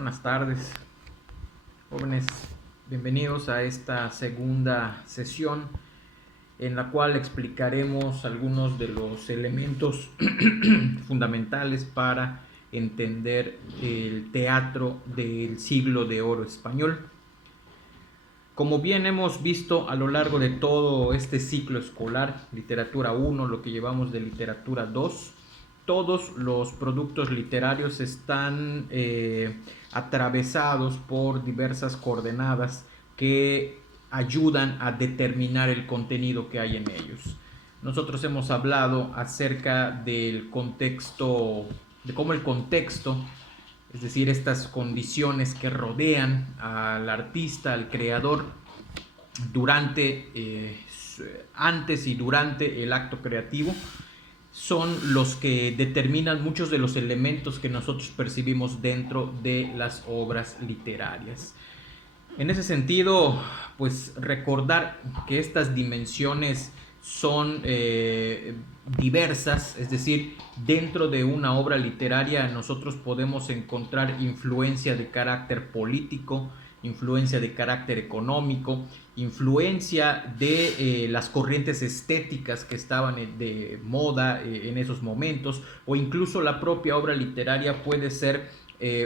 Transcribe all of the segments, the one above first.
Buenas tardes, jóvenes. Bienvenidos a esta segunda sesión en la cual explicaremos algunos de los elementos fundamentales para entender el teatro del siglo de oro español. Como bien hemos visto a lo largo de todo este ciclo escolar, literatura 1, lo que llevamos de literatura 2, todos los productos literarios están atravesados por diversas coordenadas que ayudan a determinar el contenido que hay en ellos. Nosotros hemos hablado acerca del contexto, de cómo el contexto, es decir, estas condiciones que rodean al artista, al creador, antes y durante el acto creativo, son los que determinan muchos de los elementos que nosotros percibimos dentro de las obras literarias. En ese sentido, pues recordar que estas dimensiones son diversas, es decir, dentro de una obra literaria nosotros podemos encontrar influencia de carácter político, influencia de carácter económico, influencia de las corrientes estéticas que estaban de moda en esos momentos, o incluso la propia obra literaria puede ser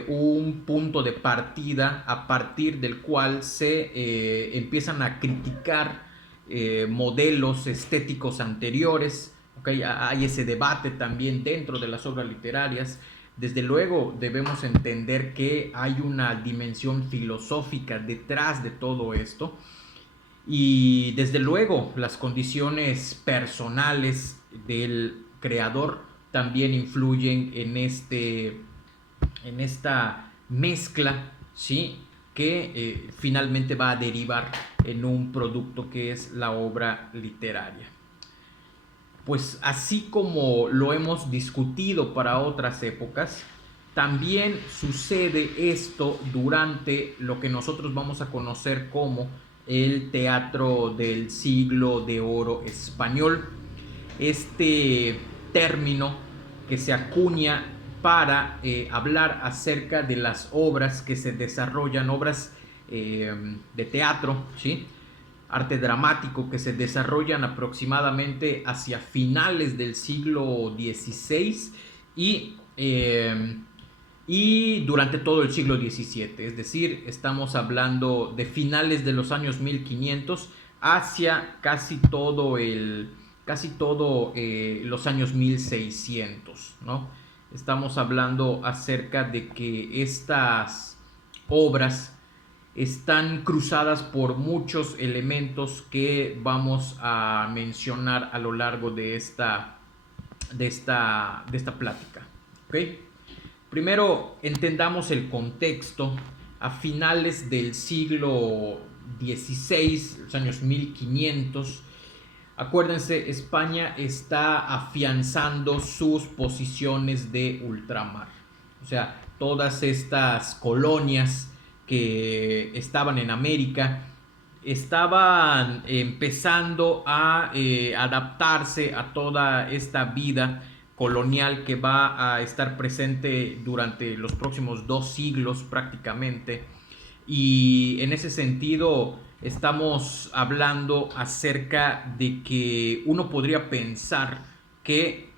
un punto de partida a partir del cual se empiezan a criticar modelos estéticos anteriores. ¿Okay? Hay ese debate también dentro de las obras literarias. Desde luego debemos entender que hay una dimensión filosófica detrás de todo esto, y desde luego las condiciones personales del creador también influyen en esta mezcla, ¿sí? Que finalmente va a derivar en un producto que es la obra literaria. Pues así como lo hemos discutido para otras épocas, también sucede esto durante lo que nosotros vamos a conocer como el teatro del siglo de oro español. Este término que se acuña para hablar acerca de las obras que se desarrollan, obras de teatro, ¿sí? Arte dramático, que se desarrollan aproximadamente hacia finales del siglo XVI y durante todo el siglo XVII. Es decir, estamos hablando de finales de los años 1500 hacia casi todo los años 1600, ¿no? Estamos hablando acerca de que estas obras están cruzadas por muchos elementos que vamos a mencionar a lo largo de esta plática. ¿Okay? Primero, entendamos el contexto. A finales del siglo XVI, los años 1500, acuérdense, España está afianzando sus posiciones de ultramar. O sea, todas estas colonias que estaban en América estaban empezando a adaptarse a toda esta vida colonial que va a estar presente durante los próximos 2 siglos prácticamente. Y en ese sentido estamos hablando acerca de que uno podría pensar que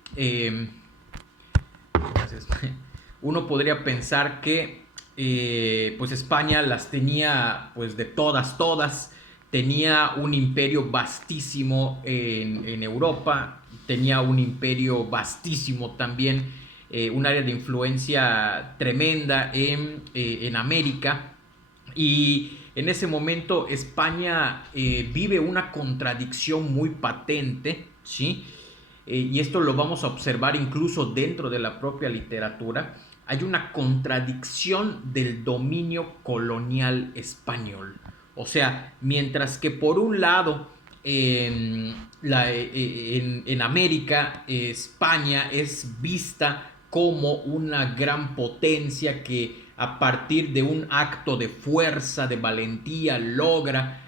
uno podría pensar que pues España las tenía pues de todas, tenía un imperio vastísimo en Europa, tenía un imperio vastísimo también, un área de influencia tremenda en América, y en ese momento España vive una contradicción muy patente, ¿sí? Y esto lo vamos a observar incluso dentro de la propia literatura. Hay una contradicción del dominio colonial español. O sea, mientras que por un lado en América, España es vista como una gran potencia que a partir de un acto de fuerza, de valentía, logra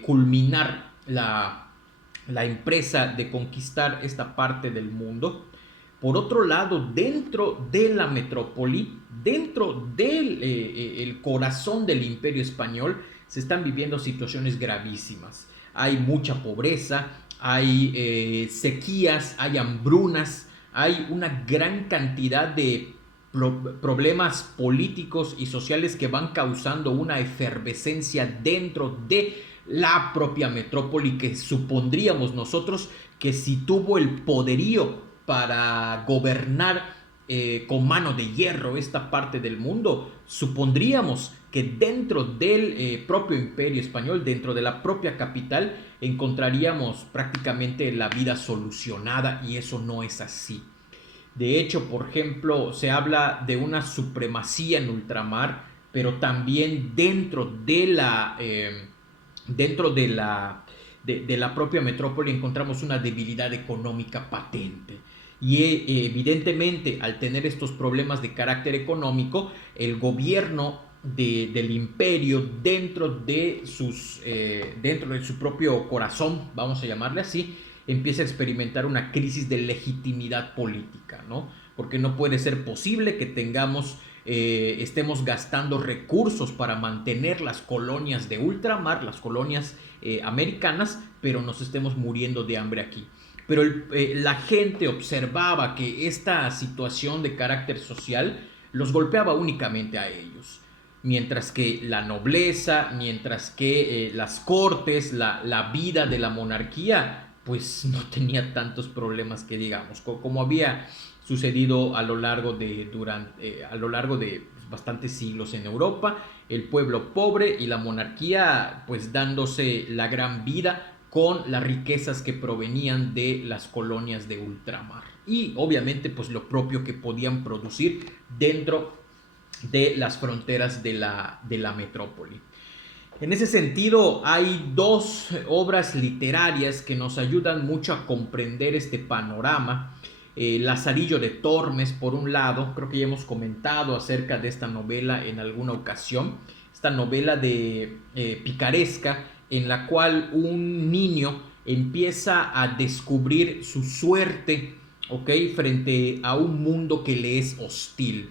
culminar la empresa de conquistar esta parte del mundo. Por otro lado, dentro de la metrópoli, dentro del el corazón del Imperio Español, se están viviendo situaciones gravísimas. Hay mucha pobreza, hay sequías, hay hambrunas, hay una gran cantidad de problemas políticos y sociales que van causando una efervescencia dentro de la propia metrópoli, que supondríamos nosotros que si tuvo el poderío para gobernar con mano de hierro esta parte del mundo, supondríamos que dentro del propio imperio español, dentro de la propia capital, encontraríamos prácticamente la vida solucionada, y eso no es así. De hecho, por ejemplo, se habla de una supremacía en ultramar, pero también dentro de la propia metrópoli encontramos una debilidad económica patente. Y evidentemente, al tener estos problemas de carácter económico, el gobierno del imperio dentro de su propio corazón, vamos a llamarle así, empieza a experimentar una crisis de legitimidad política, ¿no? Porque no puede ser posible que estemos gastando recursos para mantener las colonias de ultramar, las colonias americanas, pero nos estemos muriendo de hambre aquí. Pero la gente observaba que esta situación de carácter social los golpeaba únicamente a ellos, mientras que la nobleza, mientras que las cortes, la vida de la monarquía, pues no tenía tantos problemas que digamos, como había sucedido a lo largo de bastantes siglos en Europa, el pueblo pobre y la monarquía pues dándose la gran vida con las riquezas que provenían de las colonias de ultramar y obviamente pues lo propio que podían producir dentro de las fronteras de la metrópoli. En ese sentido, hay dos obras literarias que nos ayudan mucho a comprender este panorama. Lazarillo de Tormes, por un lado, creo que ya hemos comentado acerca de esta novela en alguna ocasión, esta novela de picaresca, en la cual un niño empieza a descubrir su suerte, ¿ok?, frente a un mundo que le es hostil.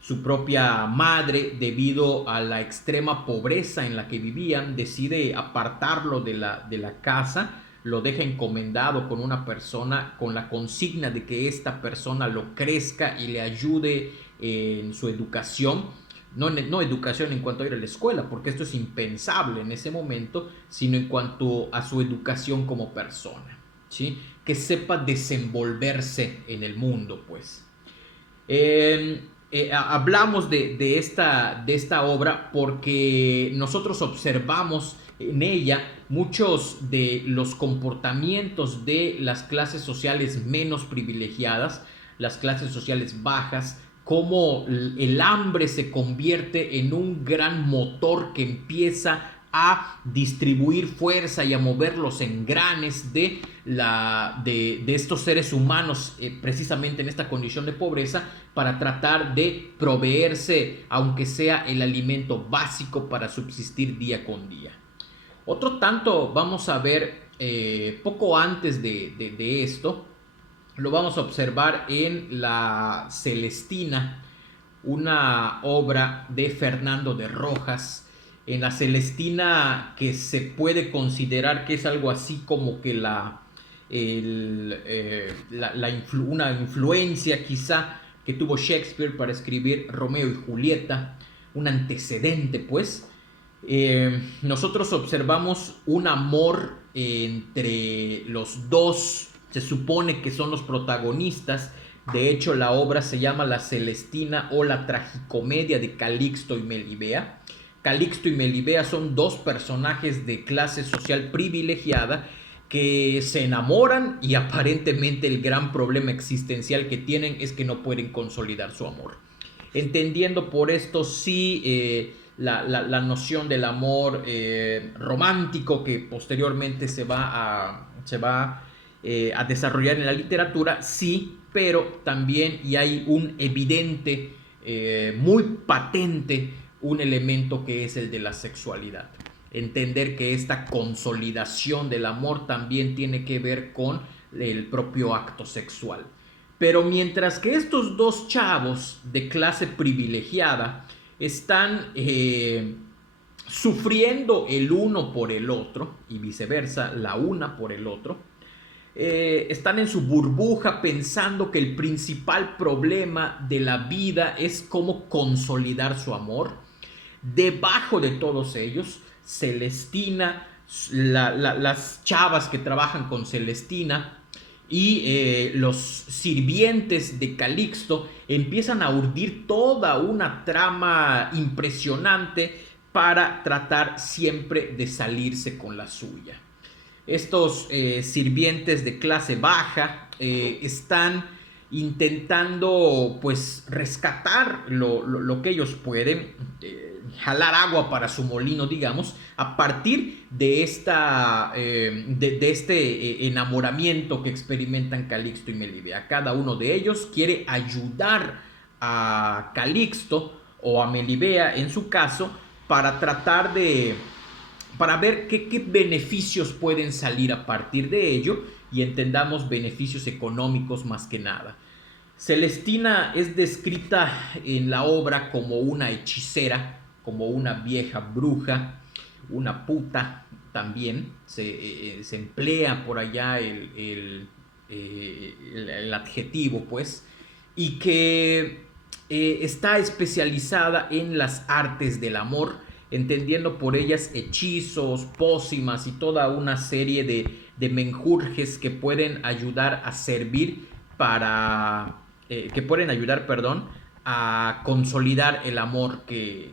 Su propia madre, debido a la extrema pobreza en la que vivían, decide apartarlo de la casa, lo deja encomendado con una persona con la consigna de que esta persona lo crezca y le ayude en su educación. No educación en cuanto a ir a la escuela, porque esto es impensable en ese momento, sino en cuanto a su educación como persona, ¿sí? Que sepa desenvolverse en el mundo, pues. Hablamos de esta obra porque nosotros observamos en ella muchos de los comportamientos de las clases sociales menos privilegiadas, las clases sociales bajas, cómo el hambre se convierte en un gran motor que empieza a distribuir fuerza y a mover los engranes de estos seres humanos, precisamente en esta condición de pobreza, para tratar de proveerse, aunque sea el alimento básico para subsistir día con día. Otro tanto vamos a ver poco antes de esto, lo vamos a observar en La Celestina, una obra de Fernando de Rojas. En La Celestina, que se puede considerar que es algo así como que una influencia quizá que tuvo Shakespeare para escribir Romeo y Julieta, un antecedente pues. Nosotros observamos un amor entre los dos, se supone que son los protagonistas. De hecho, la obra se llama La Celestina o la tragicomedia de Calixto y Melibea. Calixto y Melibea son dos personajes de clase social privilegiada que se enamoran y aparentemente el gran problema existencial que tienen es que no pueden consolidar su amor. Entendiendo por esto sí la noción del amor romántico que posteriormente se va a desarrollar en la literatura, sí, pero también y hay un evidente, muy patente, un elemento que es el de la sexualidad. Entender que esta consolidación del amor también tiene que ver con el propio acto sexual. Pero mientras que estos dos chavos de clase privilegiada están sufriendo el uno por el otro y viceversa, la una por el otro, están en su burbuja pensando que el principal problema de la vida es cómo consolidar su amor. Debajo de todos ellos, Celestina, las chavas que trabajan con Celestina y los sirvientes de Calixto empiezan a urdir toda una trama impresionante para tratar siempre de salirse con la suya. Estos sirvientes de clase baja están intentando pues rescatar lo que ellos pueden, jalar agua para su molino, digamos, a partir de este enamoramiento que experimentan Calixto y Melibea. Cada uno de ellos quiere ayudar a Calixto o a Melibea en su caso para tratar para ver qué beneficios pueden salir a partir de ello, y entendamos beneficios económicos más que nada. Celestina es descrita en la obra como una hechicera, como una vieja bruja, una puta también. Se emplea por allá el adjetivo, pues, y que está especializada en las artes del amor, entendiendo por ellas hechizos, pócimas y toda una serie de menjurjes que pueden ayudar a servir a consolidar el amor que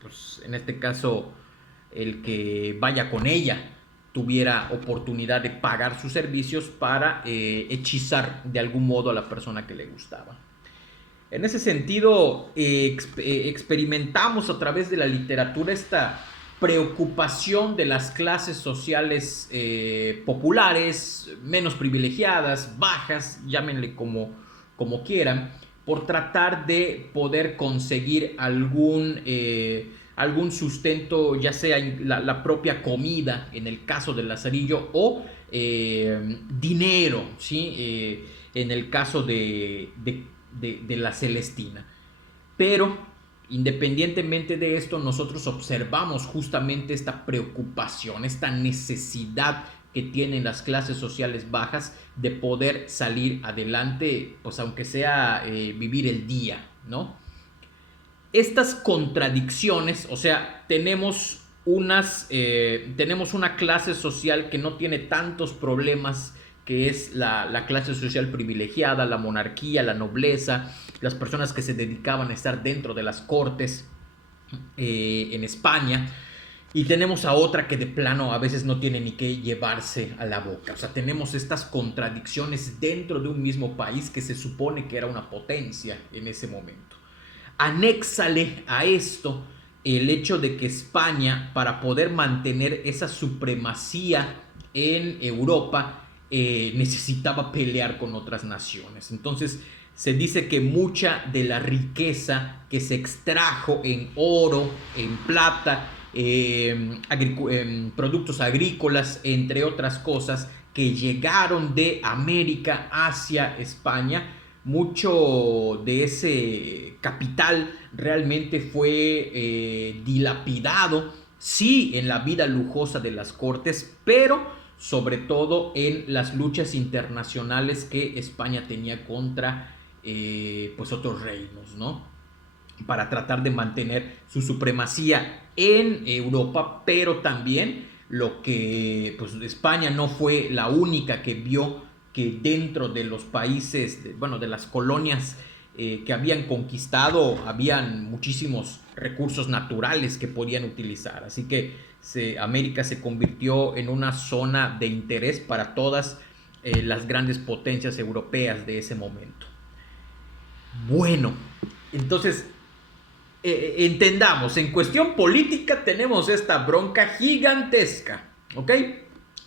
pues, en este caso, el que vaya con ella tuviera oportunidad de pagar sus servicios para hechizar de algún modo a la persona que le gustaba. En ese sentido, experimentamos a través de la literatura esta preocupación de las clases sociales populares, menos privilegiadas, bajas, llámenle como quieran, por tratar de poder conseguir algún sustento, ya sea la propia comida, en el caso del Lazarillo, o dinero, ¿sí? En el caso de la Celestina. Pero independientemente de esto, nosotros observamos justamente esta preocupación, esta necesidad que tienen las clases sociales bajas de poder salir adelante, pues aunque sea vivir el día, ¿no? Estas contradicciones, o sea, tenemos una clase social que no tiene tantos problemas, que es la clase social privilegiada, la monarquía, la nobleza, las personas que se dedicaban a estar dentro de las cortes en España. Y tenemos a otra que de plano a veces no tiene ni que llevarse a la boca. O sea, tenemos estas contradicciones dentro de un mismo país que se supone que era una potencia en ese momento. Anéxale a esto el hecho de que España, para poder mantener esa supremacía en Europa, necesitaba pelear con otras naciones. Entonces se dice que mucha de la riqueza que se extrajo en oro, en plata, productos agrícolas, entre otras cosas, que llegaron de América hacia España, mucho de ese capital realmente fue dilapidado, sí, en la vida lujosa de las cortes, pero sobre todo en las luchas internacionales que España tenía contra pues otros reinos, ¿no? Para tratar de mantener su supremacía en Europa, pero también lo que pues España no fue la única que vio que dentro de los países, de las colonias que habían conquistado, habían muchísimos recursos naturales que podían utilizar. Así que América se convirtió en una zona de interés para todas las grandes potencias europeas de ese momento. Bueno, entonces entendamos, en cuestión política tenemos esta bronca gigantesca, ¿ok?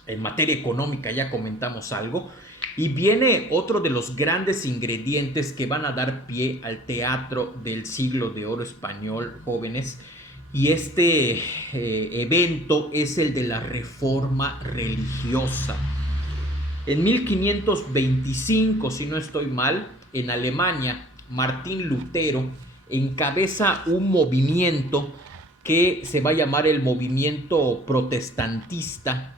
En materia económica ya comentamos algo. Y viene otro de los grandes ingredientes que van a dar pie al teatro del siglo de oro español, jóvenes. Y este evento es el de la reforma religiosa. En 1525, si no estoy mal, en Alemania, Martín Lutero encabeza un movimiento que se va a llamar el movimiento protestantista,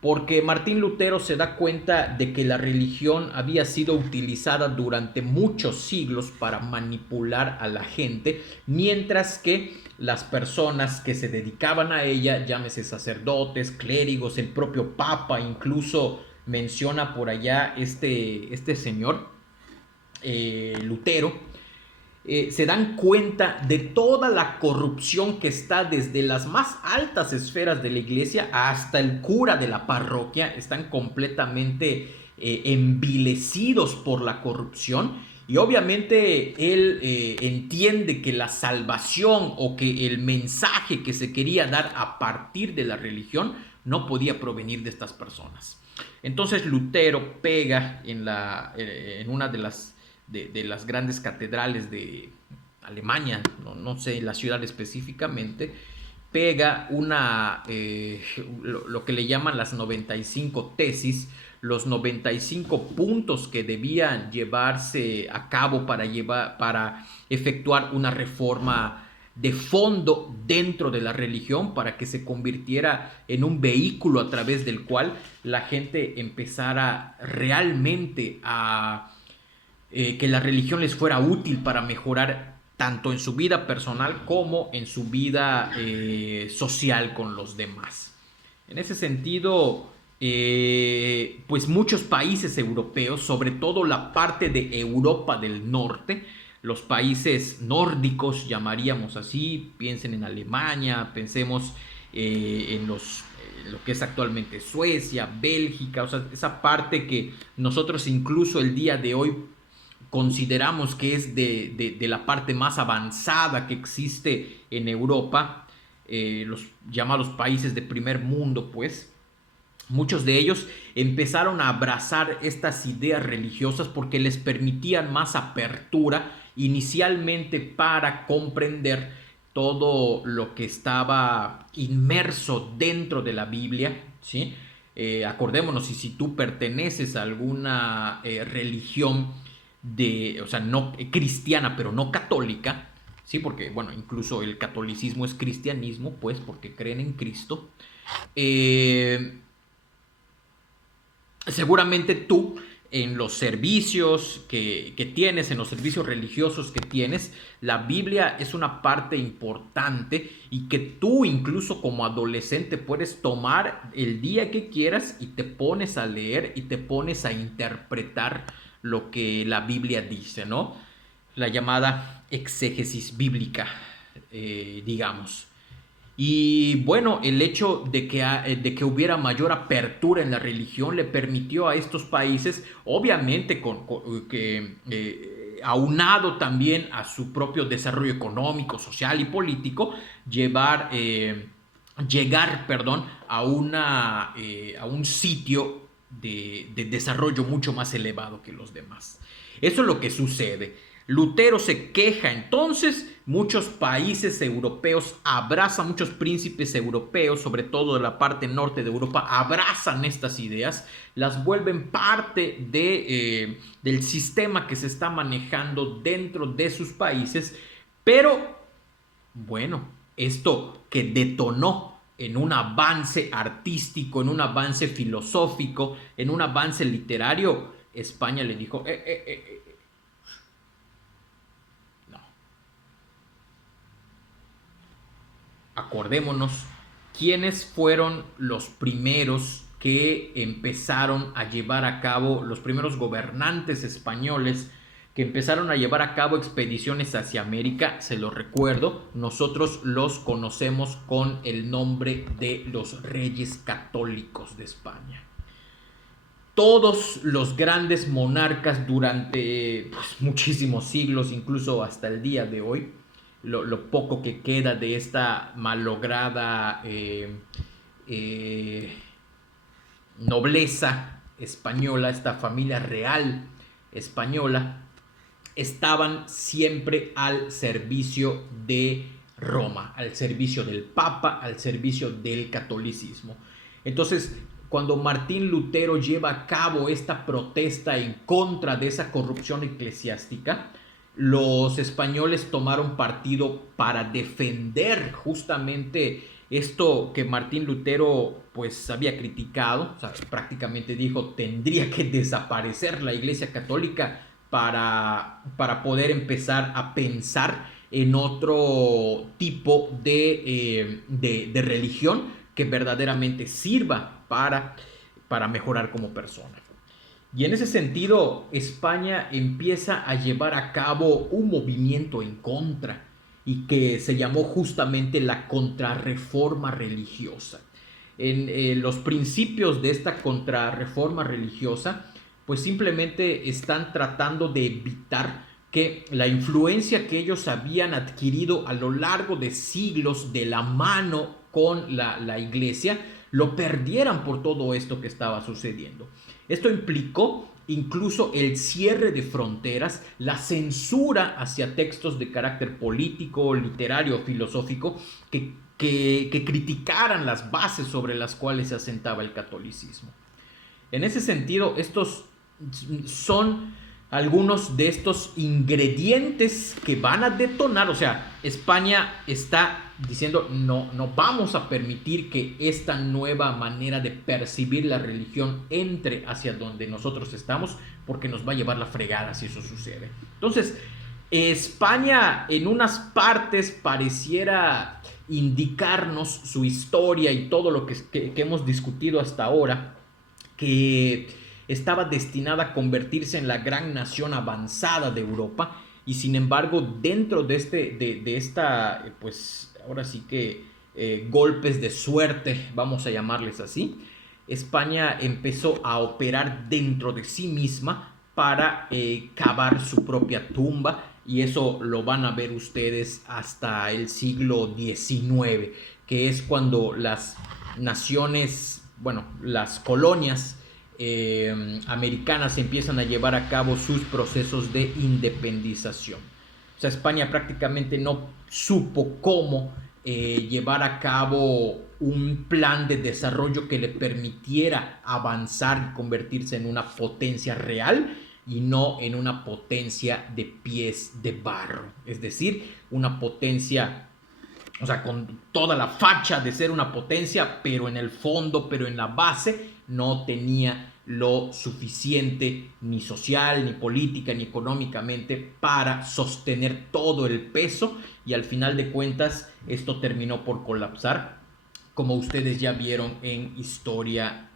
porque Martín Lutero se da cuenta de que la religión había sido utilizada durante muchos siglos para manipular a la gente, mientras que las personas que se dedicaban a ella, llámese sacerdotes, clérigos, el propio Papa, incluso menciona por allá este señor, Lutero, se dan cuenta de toda la corrupción que está desde las más altas esferas de la iglesia hasta el cura de la parroquia. Están completamente envilecidos por la corrupción, y obviamente él entiende que la salvación o que el mensaje que se quería dar a partir de la religión no podía provenir de estas personas. Entonces Lutero pega en una de las grandes catedrales de Alemania, no sé la ciudad específicamente, pega lo que le llaman las 95 tesis, los 95 puntos que debían llevarse a cabo para efectuar una reforma de fondo dentro de la religión, para que se convirtiera en un vehículo a través del cual la gente empezara realmente a que la religión les fuera útil para mejorar tanto en su vida personal como en su vida social con los demás. En ese sentido, pues muchos países europeos, sobre todo la parte de Europa del Norte, los países nórdicos, llamaríamos así, piensen en Alemania, pensemos en lo que es actualmente Suecia, Bélgica, o sea, esa parte que nosotros incluso el día de hoy consideramos que es de la parte más avanzada que existe en Europa, los llamados países de primer mundo, pues muchos de ellos empezaron a abrazar estas ideas religiosas porque les permitían más apertura inicialmente para comprender todo lo que estaba inmerso dentro de la Biblia, ¿sí? Acordémonos, y si tú perteneces a alguna religión o sea, no cristiana, pero no católica, sí, porque, bueno, incluso el catolicismo es cristianismo, pues, porque creen en Cristo. Seguramente tú, en los servicios que tienes, en los servicios religiosos que tienes, la Biblia es una parte importante, y que tú incluso como adolescente puedes tomar el día que quieras y te pones a leer y te pones a interpretar lo que la Biblia dice, ¿no? La llamada exégesis bíblica, digamos. Y bueno, el hecho de que hubiera mayor apertura en la religión le permitió a estos países, obviamente aunado también a su propio desarrollo económico, social y político, llegar a un sitio de desarrollo mucho más elevado que los demás. Eso es lo que sucede. Lutero se queja entonces, muchos países europeos abrazan, muchos príncipes europeos, sobre todo de la parte norte de Europa, abrazan estas ideas, las vuelven parte del sistema que se está manejando dentro de sus países, pero bueno, esto que detonó en un avance artístico, en un avance filosófico, en un avance literario, España le dijo, no. Acordémonos quiénes fueron los primeros que empezaron a llevar a cabo, los primeros gobernantes españoles que empezaron a llevar a cabo expediciones hacia América. Se los recuerdo, nosotros los conocemos con el nombre de los Reyes Católicos de España. Todos los grandes monarcas durante muchísimos siglos, incluso hasta el día de hoy, lo poco que queda de esta malograda nobleza española, esta familia real española, estaban siempre al servicio de Roma, al servicio del Papa, al servicio del catolicismo. Entonces, cuando Martín Lutero lleva a cabo esta protesta en contra de esa corrupción eclesiástica, los españoles tomaron partido para defender justamente esto que Martín Lutero pues había criticado. O sea, prácticamente dijo, tendría que desaparecer la Iglesia Católica para poder empezar a pensar en otro tipo de religión que verdaderamente sirva para mejorar como persona. Y en ese sentido, España empieza a llevar a cabo un movimiento en contra y que se llamó justamente la contrarreforma religiosa. En los principios de esta contrarreforma religiosa, pues simplemente están tratando de evitar que la influencia que ellos habían adquirido a lo largo de siglos de la mano con la iglesia, lo perdieran por todo esto que estaba sucediendo. Esto implicó incluso el cierre de fronteras, la censura hacia textos de carácter político, literario, filosófico, que criticaran las bases sobre las cuales se asentaba el catolicismo. En ese sentido, estos son algunos de estos ingredientes que van a detonar. O sea, España está diciendo no vamos a permitir que esta nueva manera de percibir la religión entre hacia donde nosotros estamos, porque nos va a llevar la fregada si eso sucede. Entonces, España en unas partes pareciera indicarnos su historia y todo lo que hemos discutido hasta ahora, que estaba destinada a convertirse en la gran nación avanzada de Europa, y sin embargo dentro de esta pues ahora sí que golpes de suerte, vamos a llamarles así, España empezó a operar dentro de sí misma para cavar su propia tumba, y eso lo van a ver ustedes hasta el siglo XIX, que es cuando las naciones, bueno, las colonias americanas empiezan a llevar a cabo sus procesos de independización. O sea, España prácticamente no supo cómo llevar a cabo un plan de desarrollo que le permitiera avanzar y convertirse en una potencia real, y no en una potencia de pies de barro. Es decir, una potencia, o sea, con toda la facha de ser una potencia, pero en el fondo, pero en la base, no tenía lo suficiente, ni social, ni política, ni económicamente, para sostener todo el peso, y al final de cuentas esto terminó por colapsar, como ustedes ya vieron en historia,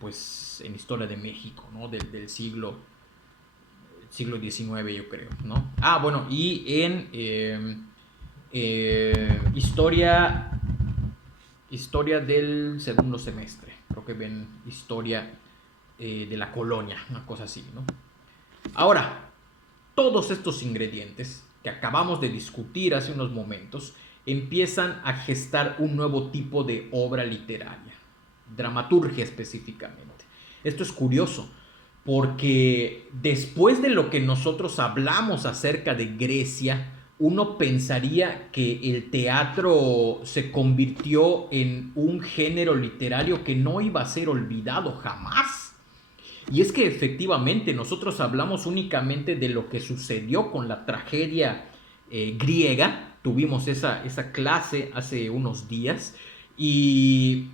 pues en historia de México, ¿no? Del siglo XIX, yo creo, ¿no? Ah, bueno, y en historia del segundo semestre, creo que ven historia de la colonia, una cosa así, ¿no? Ahora, todos estos ingredientes que acabamos de discutir hace unos momentos empiezan a gestar un nuevo tipo de obra literaria, dramaturgia específicamente. Esto es curioso, porque después de lo que nosotros hablamos acerca de Grecia, uno pensaría que el teatro se convirtió en un género literario que no iba a ser olvidado jamás. Y es que efectivamente nosotros hablamos únicamente de lo que sucedió con la tragedia griega. Tuvimos esa clase hace unos días, y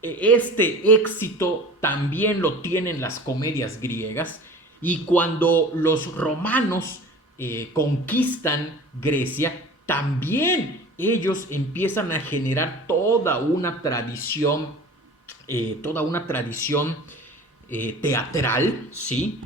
este éxito también lo tienen las comedias griegas. Y cuando los romanos conquistan Grecia, también ellos empiezan a generar toda una tradición teatral, ¿sí?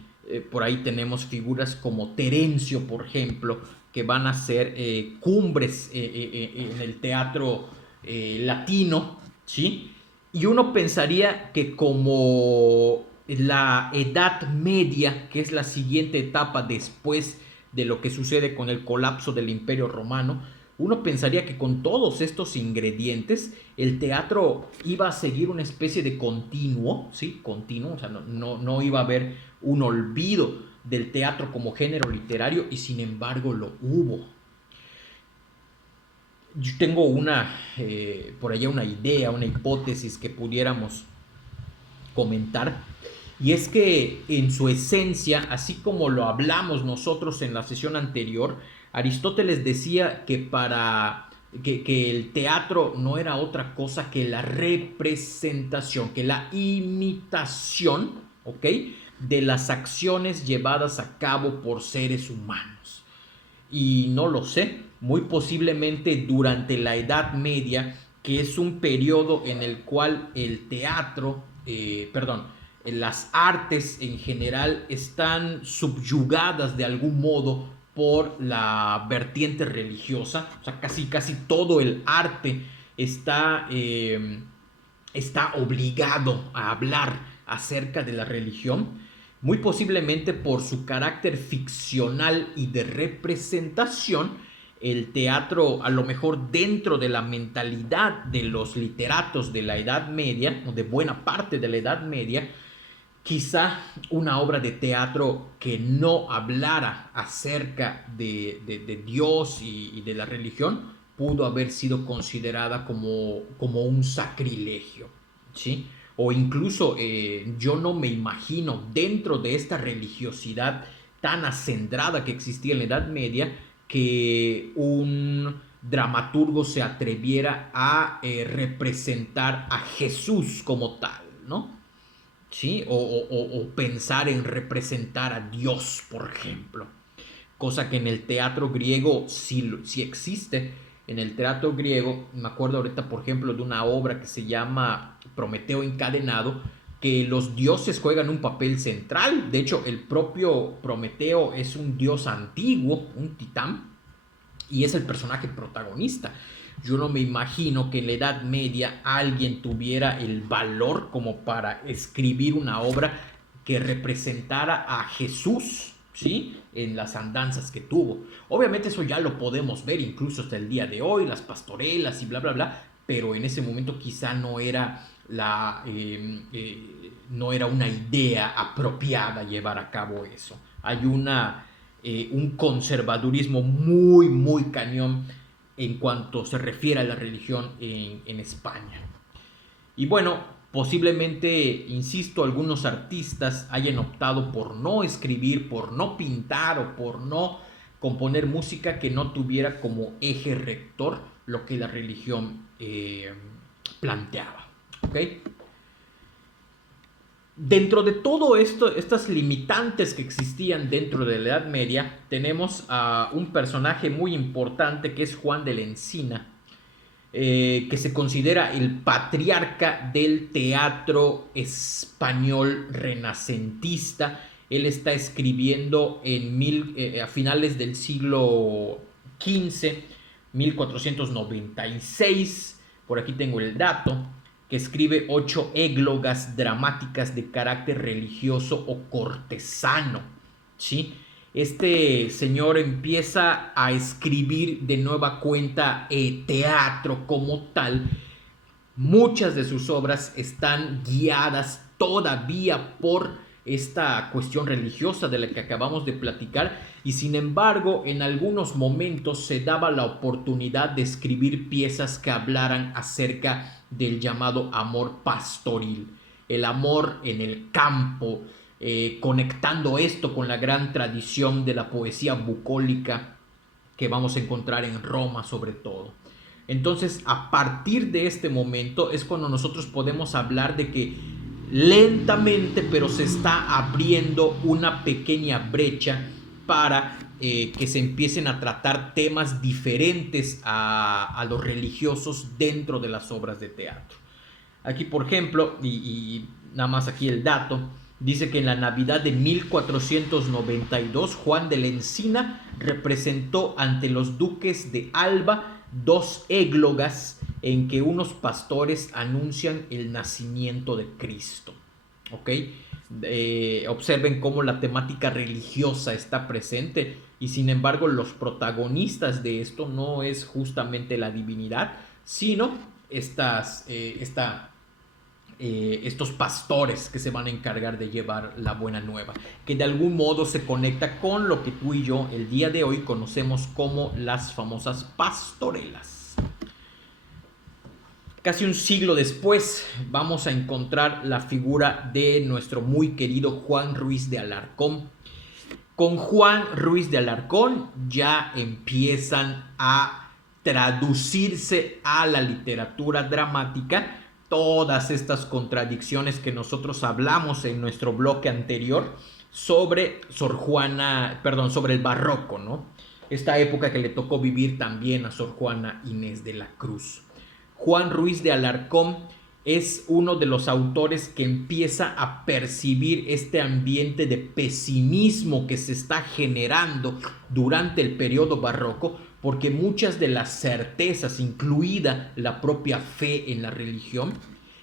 Por ahí tenemos figuras como Terencio, por ejemplo, que van a ser cumbres en el teatro latino, ¿sí? Y uno pensaría que como la Edad Media, que es la siguiente etapa después de lo que sucede con el colapso del Imperio Romano, uno pensaría que con todos estos ingredientes el teatro iba a seguir una especie de continuo, ¿sí? Continuo, o sea, no iba a haber un olvido del teatro como género literario, y sin embargo lo hubo. Yo tengo por allá una idea, una hipótesis que pudiéramos comentar, y es que en su esencia, así como lo hablamos nosotros en la sesión anterior, Aristóteles decía que que el teatro no era otra cosa que la representación, que la imitación, ¿ok?, de las acciones llevadas a cabo por seres humanos. Y no lo sé, muy posiblemente durante la Edad Media, que es un periodo en el cual el teatro, las artes en general están subyugadas de algún modo por la vertiente religiosa. O sea, casi todo el arte está obligado a hablar acerca de la religión, muy posiblemente por su carácter ficcional y de representación. El teatro, a lo mejor dentro de la mentalidad de los literatos de la Edad Media, o de buena parte de la Edad Media, quizá una obra de teatro que no hablara acerca de Dios y de la religión pudo haber sido considerada como un sacrilegio, ¿sí? O incluso yo no me imagino, dentro de esta religiosidad tan acendrada que existía en la Edad Media, que un dramaturgo se atreviera a representar a Jesús como tal, ¿no? ¿Sí? O pensar en representar a Dios, por ejemplo. Cosa que en el teatro griego sí existe. En el teatro griego, me acuerdo ahorita, por ejemplo, de una obra que se llama Prometeo encadenado, que los dioses juegan un papel central. De hecho, el propio Prometeo es un dios antiguo, un titán, y es el personaje protagonista. Yo no me imagino que en la Edad Media alguien tuviera el valor como para escribir una obra que representara a Jesús, ¿sí?, en las andanzas que tuvo. Obviamente eso ya lo podemos ver incluso hasta el día de hoy, las pastorelas y bla, bla, bla, pero en ese momento quizá no era no era una idea apropiada llevar a cabo eso. Hay un conservadurismo muy, muy cañón en cuanto se refiere a la religión en España. Y bueno, posiblemente, insisto, algunos artistas hayan optado por no escribir, por no pintar o por no componer música que no tuviera como eje rector lo que la religión planteaba. ¿Ok? Dentro de todo esto, estas limitantes que existían dentro de la Edad Media, tenemos a un personaje muy importante que es Juan de la Encina, que se considera el patriarca del teatro español renacentista. Él está escribiendo a finales del siglo XV, 1496, por aquí tengo el dato, que escribe 8 églogas dramáticas de carácter religioso o cortesano, ¿sí? Este señor empieza a escribir de nueva cuenta teatro como tal. Muchas de sus obras están guiadas todavía por esta cuestión religiosa de la que acabamos de platicar, y sin embargo en algunos momentos se daba la oportunidad de escribir piezas que hablaran acerca del llamado amor pastoril, el amor en el campo, conectando esto con la gran tradición de la poesía bucólica que vamos a encontrar en Roma sobre todo. Entonces, a partir de este momento es cuando nosotros podemos hablar de que lentamente, pero se está abriendo una pequeña brecha para que se empiecen a tratar temas diferentes a los religiosos dentro de las obras de teatro. Aquí, por ejemplo, y nada más aquí el dato, dice que en la Navidad de 1492 Juan de la Encina representó ante los duques de Alba 2 églogas en que unos pastores anuncian el nacimiento de Cristo. ¿Ok? Observen cómo la temática religiosa está presente, y sin embargo los protagonistas de esto no es justamente la divinidad, sino estos pastores que se van a encargar de llevar la buena nueva, que de algún modo se conecta con lo que tú y yo el día de hoy conocemos como las famosas pastorelas. Casi un siglo después vamos a encontrar la figura de nuestro muy querido Juan Ruiz de Alarcón. Con Juan Ruiz de Alarcón ya empiezan a traducirse a la literatura dramática todas estas contradicciones que nosotros hablamos en nuestro bloque anterior sobre sobre el barroco, ¿no? Esta época que le tocó vivir también a Sor Juana Inés de la Cruz. Juan Ruiz de Alarcón es uno de los autores que empieza a percibir este ambiente de pesimismo que se está generando durante el periodo barroco, porque muchas de las certezas, incluida la propia fe en la religión,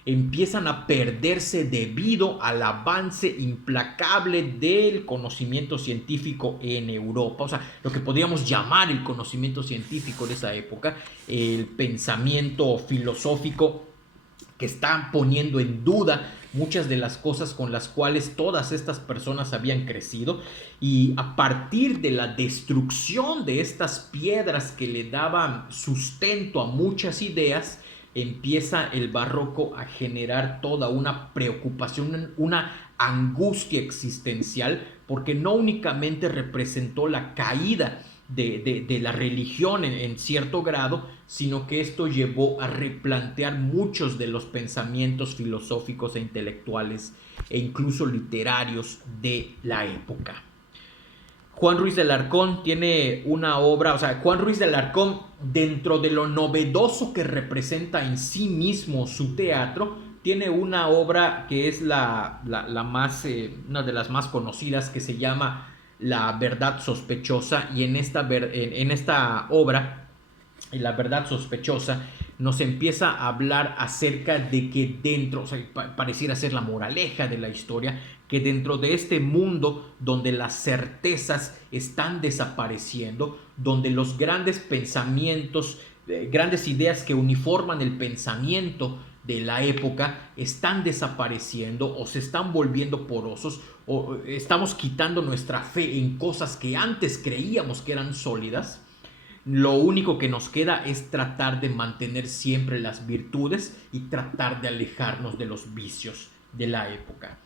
empiezan a perderse debido al avance implacable del conocimiento científico en Europa. O sea, lo que podríamos llamar el conocimiento científico de esa época, el pensamiento filosófico que están poniendo en duda muchas de las cosas con las cuales todas estas personas habían crecido, y a partir de la destrucción de estas piedras que le daban sustento a muchas ideas, empieza el barroco a generar toda una preocupación, una angustia existencial, porque no únicamente representó la caída de la religión en cierto grado, sino que esto llevó a replantear muchos de los pensamientos filosóficos e intelectuales e incluso literarios de la época. Juan Ruiz de Alarcón tiene una obra, Juan Ruiz de Alarcón, dentro de lo novedoso que representa en sí mismo su teatro, tiene una obra que es una de las más conocidas, que se llama La Verdad Sospechosa, y en esta obra, La Verdad Sospechosa, nos empieza a hablar acerca de que pareciera ser la moraleja de la historia, que dentro de este mundo donde las certezas están desapareciendo, donde los grandes pensamientos, grandes ideas que uniforman el pensamiento de la época están desapareciendo o se están volviendo porosos, o estamos quitando nuestra fe en cosas que antes creíamos que eran sólidas, lo único que nos queda es tratar de mantener siempre las virtudes y tratar de alejarnos de los vicios de la época.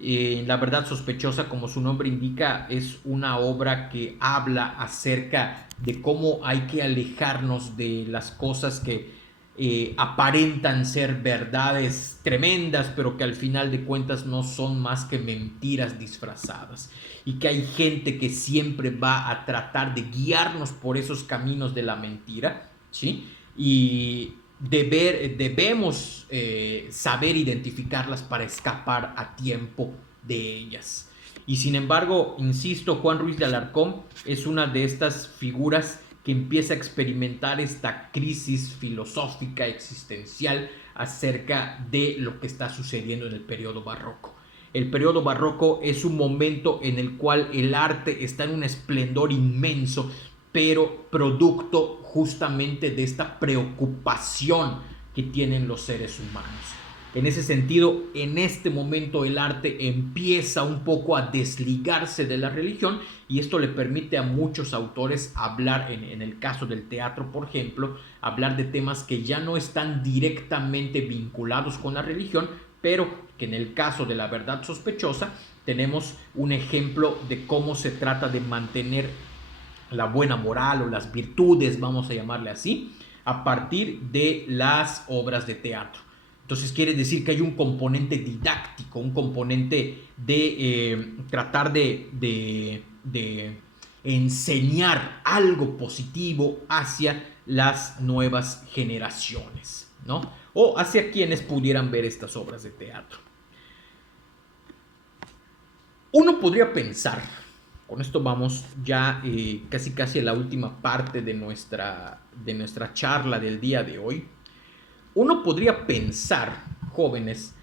La Verdad Sospechosa, como su nombre indica, es una obra que habla acerca de cómo hay que alejarnos de las cosas que aparentan ser verdades tremendas, pero que al final de cuentas no son más que mentiras disfrazadas, y que hay gente que siempre va a tratar de guiarnos por esos caminos de la mentira, ¿sí? Y debemos saber identificarlas para escapar a tiempo de ellas. Y sin embargo, insisto, Juan Ruiz de Alarcón es una de estas figuras que empieza a experimentar esta crisis filosófica existencial acerca de lo que está sucediendo en el periodo barroco. El periodo barroco es un momento en el cual el arte está en un esplendor inmenso, pero producto justamente de esta preocupación que tienen los seres humanos. En ese sentido, en este momento el arte empieza un poco a desligarse de la religión, y esto le permite a muchos autores hablar, en el caso del teatro, por ejemplo, hablar de temas que ya no están directamente vinculados con la religión, pero que en el caso de La Verdad Sospechosa tenemos un ejemplo de cómo se trata de mantener la buena moral o las virtudes, vamos a llamarle así, a partir de las obras de teatro. Entonces quiere decir que hay un componente didáctico, un componente de tratar de enseñar algo positivo hacia las nuevas generaciones, ¿no? O hacia quienes pudieran ver estas obras de teatro. Uno podría pensar, con esto vamos ya casi a la última parte de nuestra charla del día de hoy. Uno podría pensar, jóvenes,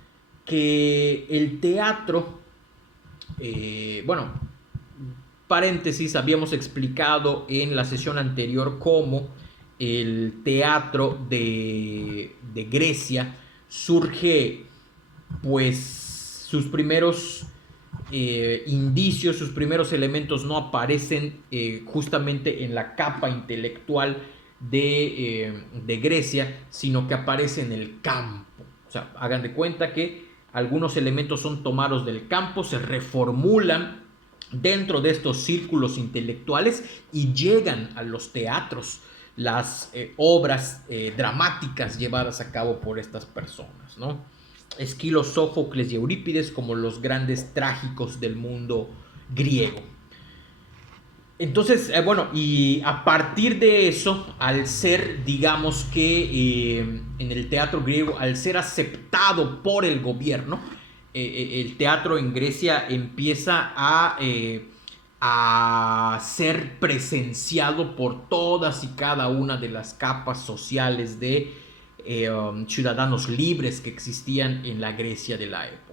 que el teatro, paréntesis, habíamos explicado en la sesión anterior cómo el teatro de Grecia surge, pues sus primeros indicios, sus primeros elementos no aparecen justamente en la capa intelectual de Grecia, sino que aparece en el campo. O sea, hagan de cuenta que algunos elementos son tomados del campo, se reformulan dentro de estos círculos intelectuales y llegan a los teatros, las obras dramáticas llevadas a cabo por estas personas, ¿no? Esquilo, Sófocles y Eurípides como los grandes trágicos del mundo griego. Entonces, bueno, y a partir de eso, al ser, digamos que en el teatro griego, al ser aceptado por el gobierno, el teatro en Grecia empieza a ser presenciado por todas y cada una de las capas sociales de ciudadanos libres que existían en la Grecia de la época.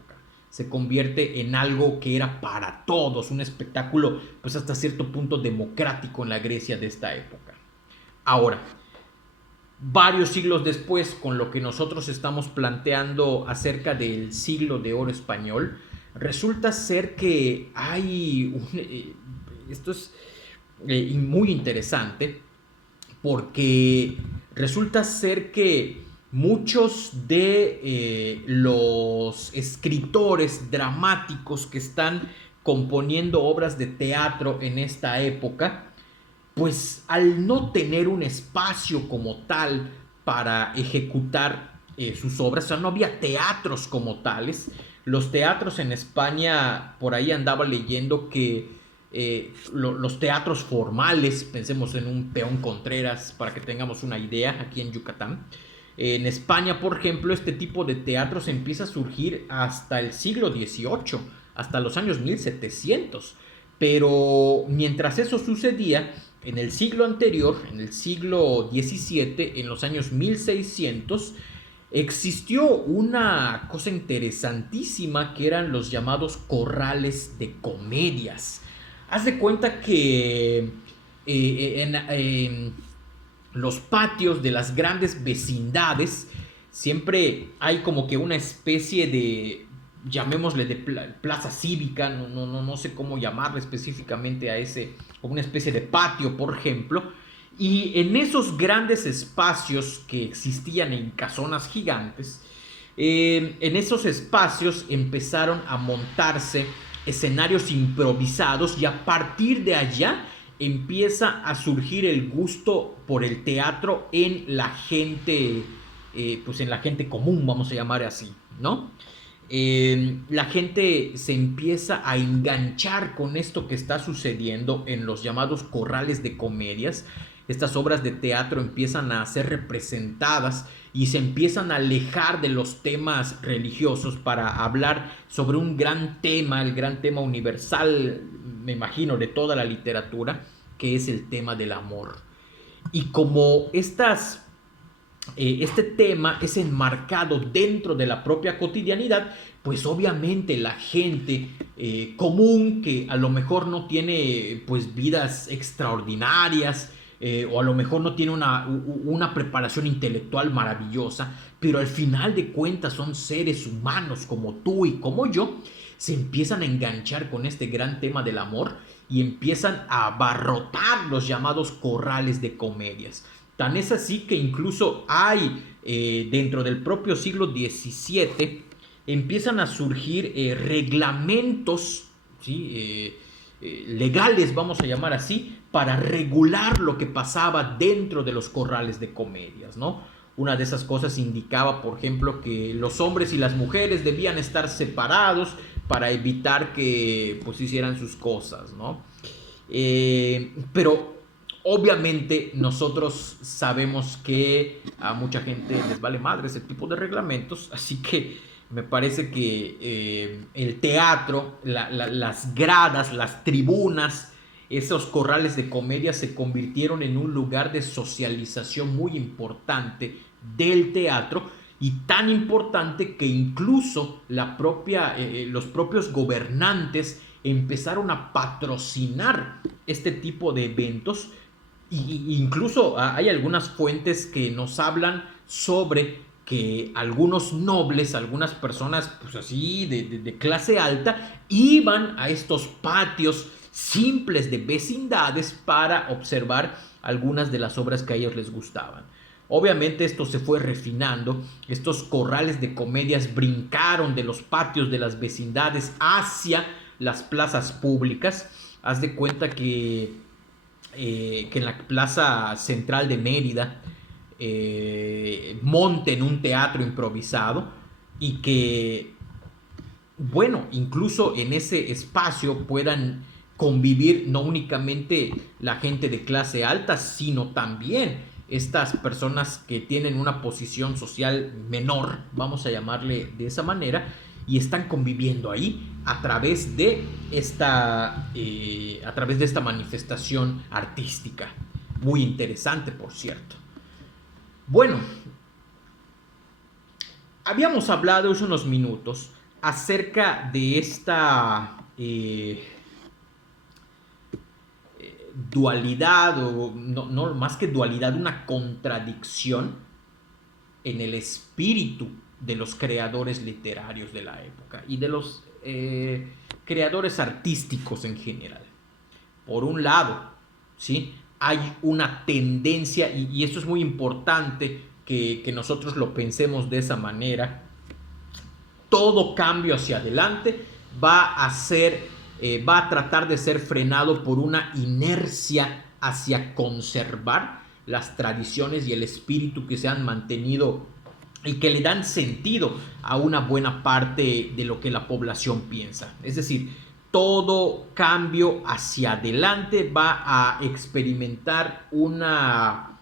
Se convierte en algo que era para todos, un espectáculo pues hasta cierto punto democrático en la Grecia de esta época. Ahora, varios siglos después, con lo que nosotros estamos planteando acerca del siglo de oro español, resulta ser que hay esto es muy interesante, porque resulta ser que muchos de los escritores dramáticos que están componiendo obras de teatro en esta época, pues al no tener un espacio como tal para ejecutar sus obras, o sea, no había teatros como tales. Los teatros en España, por ahí andaba leyendo que los teatros formales, pensemos en un Peón Contreras para que tengamos una idea, aquí en Yucatán. En España, por ejemplo, este tipo de teatros empieza a surgir hasta el siglo XVIII, hasta los años 1700. Pero mientras eso sucedía, en el siglo anterior, en el siglo XVII, en los años 1600, existió una cosa interesantísima que eran los llamados corrales de comedias. Haz de cuenta que en los patios de las grandes vecindades siempre hay como que una especie de, llamémosle, de plaza cívica, no sé cómo llamarle específicamente a ese, como una especie de patio, por ejemplo. Y en esos grandes espacios que existían en casonas gigantes, en esos espacios empezaron a montarse escenarios improvisados, y a partir de allá empieza a surgir el gusto por el teatro en la gente, pues en la gente común, vamos a llamar así, ¿no? La gente se empieza a enganchar con esto que está sucediendo en los llamados corrales de comedias. Estas obras de teatro empiezan a ser representadas y se empiezan a alejar de los temas religiosos para hablar sobre un gran tema, el gran tema universal, me imagino, de toda la literatura, que es el tema del amor. Y como este tema es enmarcado dentro de la propia cotidianidad, pues obviamente la gente común, que a lo mejor no tiene pues vidas extraordinarias, o a lo mejor no tiene una preparación intelectual maravillosa, pero al final de cuentas son seres humanos como tú y como yo, se empiezan a enganchar con este gran tema del amor y empiezan a abarrotar los llamados corrales de comedias. Tan es así que incluso hay dentro del propio siglo XVII empiezan a surgir reglamentos, ¿sí? Legales, vamos a llamar así, para regular lo que pasaba dentro de los corrales de comedias, ¿no? Una de esas cosas indicaba, por ejemplo, que los hombres y las mujeres debían estar separados para evitar que pues hicieran sus cosas, ¿no? Pero obviamente nosotros sabemos que a mucha gente les vale madre ese tipo de reglamentos, así que me parece que el teatro, las gradas, las tribunas, esos corrales de comedia se convirtieron en un lugar de socialización muy importante del teatro, y tan importante que incluso los propios gobernantes empezaron a patrocinar este tipo de eventos. Y incluso hay algunas fuentes que nos hablan sobre que algunos nobles, algunas personas pues así de clase alta, iban a estos patios simples de vecindades para observar algunas de las obras que a ellos les gustaban. Obviamente esto se fue refinando, estos corrales de comedias brincaron de los patios de las vecindades hacia las plazas públicas. Haz de cuenta que en la plaza central de Mérida monten un teatro improvisado y que, bueno, incluso en ese espacio puedan convivir no únicamente la gente de clase alta, sino también estas personas que tienen una posición social menor, vamos a llamarle de esa manera, y están conviviendo ahí a través de esta manifestación artística. Muy interesante, por cierto. Bueno, habíamos hablado hace unos minutos acerca de esta dualidad, o no más que dualidad, una contradicción en el espíritu de los creadores literarios de la época y de los creadores artísticos en general. Por un lado, ¿sí?, hay una tendencia, y esto es muy importante que nosotros lo pensemos de esa manera. Todo cambio hacia adelante va a tratar de ser frenado por una inercia hacia conservar las tradiciones y el espíritu que se han mantenido y que le dan sentido a una buena parte de lo que la población piensa. Es decir, todo cambio hacia adelante va a experimentar una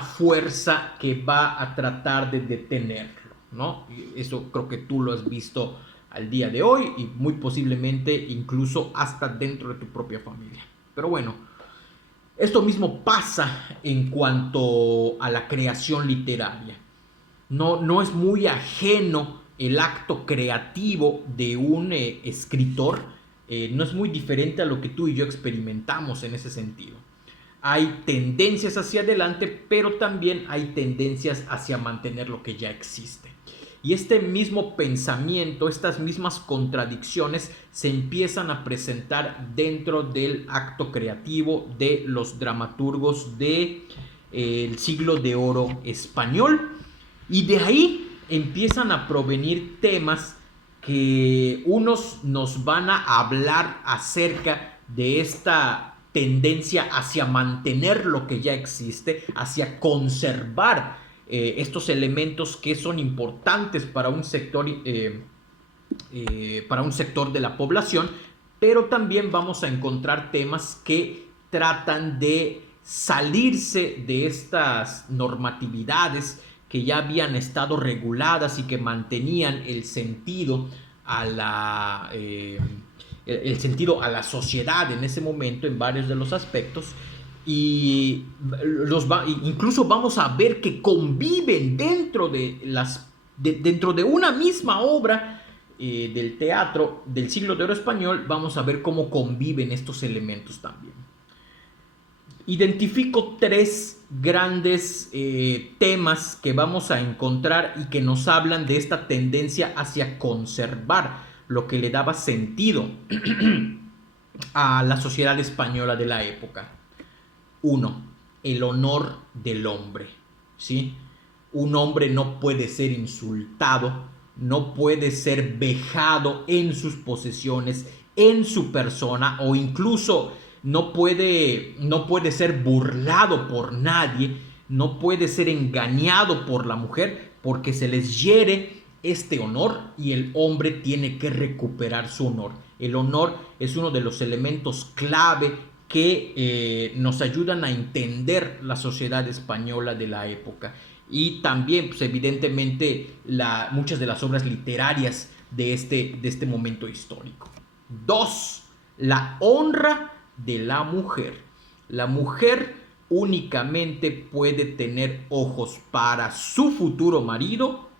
fuerza que va a tratar de detenerlo, ¿no? Eso creo que tú lo has visto al día de hoy y muy posiblemente incluso hasta dentro de tu propia familia. Pero bueno, esto mismo pasa en cuanto a la creación literaria. No es muy ajeno el acto creativo de un escritor, no es muy diferente a lo que tú y yo experimentamos en ese sentido. Hay tendencias hacia adelante, pero también hay tendencias hacia mantener lo que ya existe. Y este mismo pensamiento, estas mismas contradicciones se empiezan a presentar dentro del acto creativo de los dramaturgos del siglo de oro español. Y de ahí empiezan a provenir temas que unos nos van a hablar acerca de esta tendencia hacia mantener lo que ya existe, hacia conservar estos elementos que son importantes para un sector de la población, pero también vamos a encontrar temas que tratan de salirse de estas normatividades que ya habían estado reguladas y que mantenían el sentido a la sociedad en ese momento en varios de los aspectos. Y incluso vamos a ver que conviven dentro de una misma obra del teatro del siglo de oro español. Vamos a ver cómo conviven estos elementos también. Identifico tres grandes temas que vamos a encontrar y que nos hablan de esta tendencia hacia conservar lo que le daba sentido a la sociedad española de la época. 1. El honor del hombre, ¿sí? Un hombre no puede ser insultado, no puede ser vejado en sus posesiones, en su persona, o incluso no puede ser burlado por nadie, no puede ser engañado por la mujer, porque se les hiere este honor y el hombre tiene que recuperar su honor. El honor es uno de los elementos clave que nos ayudan a entender la sociedad española de la época. Y también, pues, evidentemente, muchas de las obras literarias de este momento histórico. 2. La honra de la mujer. La mujer únicamente puede tener ojos para su futuro marido